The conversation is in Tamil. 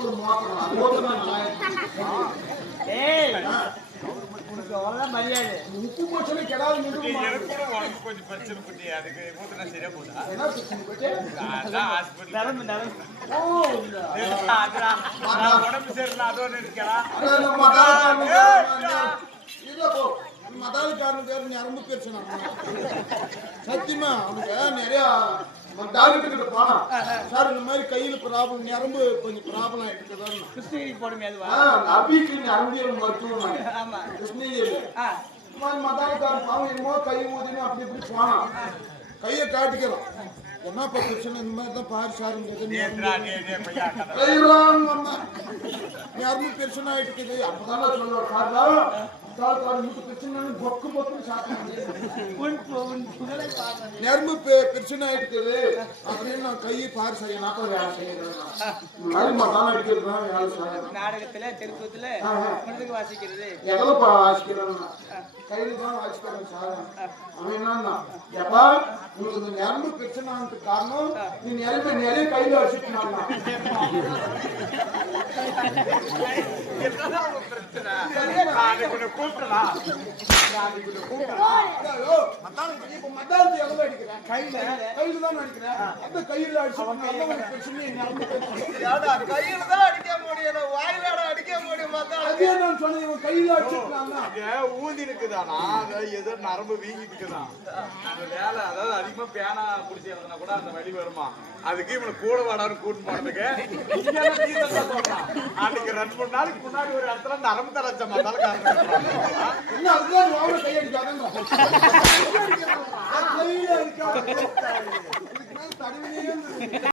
ஒரு மாத்திரம் அது ஓதுனா ஏய் உனக்கு அவ்வளவுதான் மரியாதை. உப்பு போச்சுன்னு கெடாது உனக்கு கொஞ்சம் பிரச்சனை குட்டி அதுக்கு ஊத்துனா சரியா போதா என்ன பிரச்சனை போச்சு அதான் ஹாஸ்பிட்டல் நரம்பு நரம்பு உடம்பு சரியில்லை அதோ நிற்கலாம் மதாலிக்காரன் பேர் நரம்பு பிரச்சனை சத்தியமா அவனுக்கு நிறைய டாக்டர் கிட்ட போனா சார் இந்த மாதிரி கையில ப்ராப்ளம் நரம்பு கொஞ்சம் ப்ராப்ளம் ஆயிட்டு கிருஷ்ணகிரி போடுமே அதுவா? அபிக்கு நரம்பியல் மருத்துவம் ஆமா கிருஷ்ணகிரி மதாலிக்காரன் பாவம் என்னமோ கை ஊதினு அப்படி இப்படி போனா கையை காட்டிக்கிறோம் என்னப்பா பிரச்சனை இந்த மாதிரி தான் பாரு சார் யாருமே பிரச்சனை ஆயிட்டு அப்பதானே சொல்லுவாங்க பிரச்சனை பொக்கு பொக்குன்னு நரம்பு பிரச்சனை ஆயிட்டு அப்படின்னு நான் கையை பாரு செய்ய நாற்பது வேலை செய்யறேன் நாடகத்துல தெருக்கூத்துல வாசிக்கிறது எவ்வளவுப்பா வாசிக்கிறேன் கையில தான் வாசிக்கிறேன் சார் அவன் என்னன்னா எப்பா உங்களுக்கு இந்த நரம்பு பிரச்சனை காரணம் நீ நிறைய கையில வச்சுக்கணும் ஊதி இருக்குதானா ஏதோ நரம்பு வீங்கிட்டுக்குதான் அந்த வேலை அதாவது அதிகமா பேனா குடிச்சு எழுதுனா கூட அந்த வழி வருமா அதுக்கு இவனுக்கு கூட வாடான்னு கூட்டு போனதுக்கு அன்னைக்கு 2-3 நாளைக்கு முன்னாடி ஒரு இடத்துல நரம்பு தளச்ச கையடிக்காத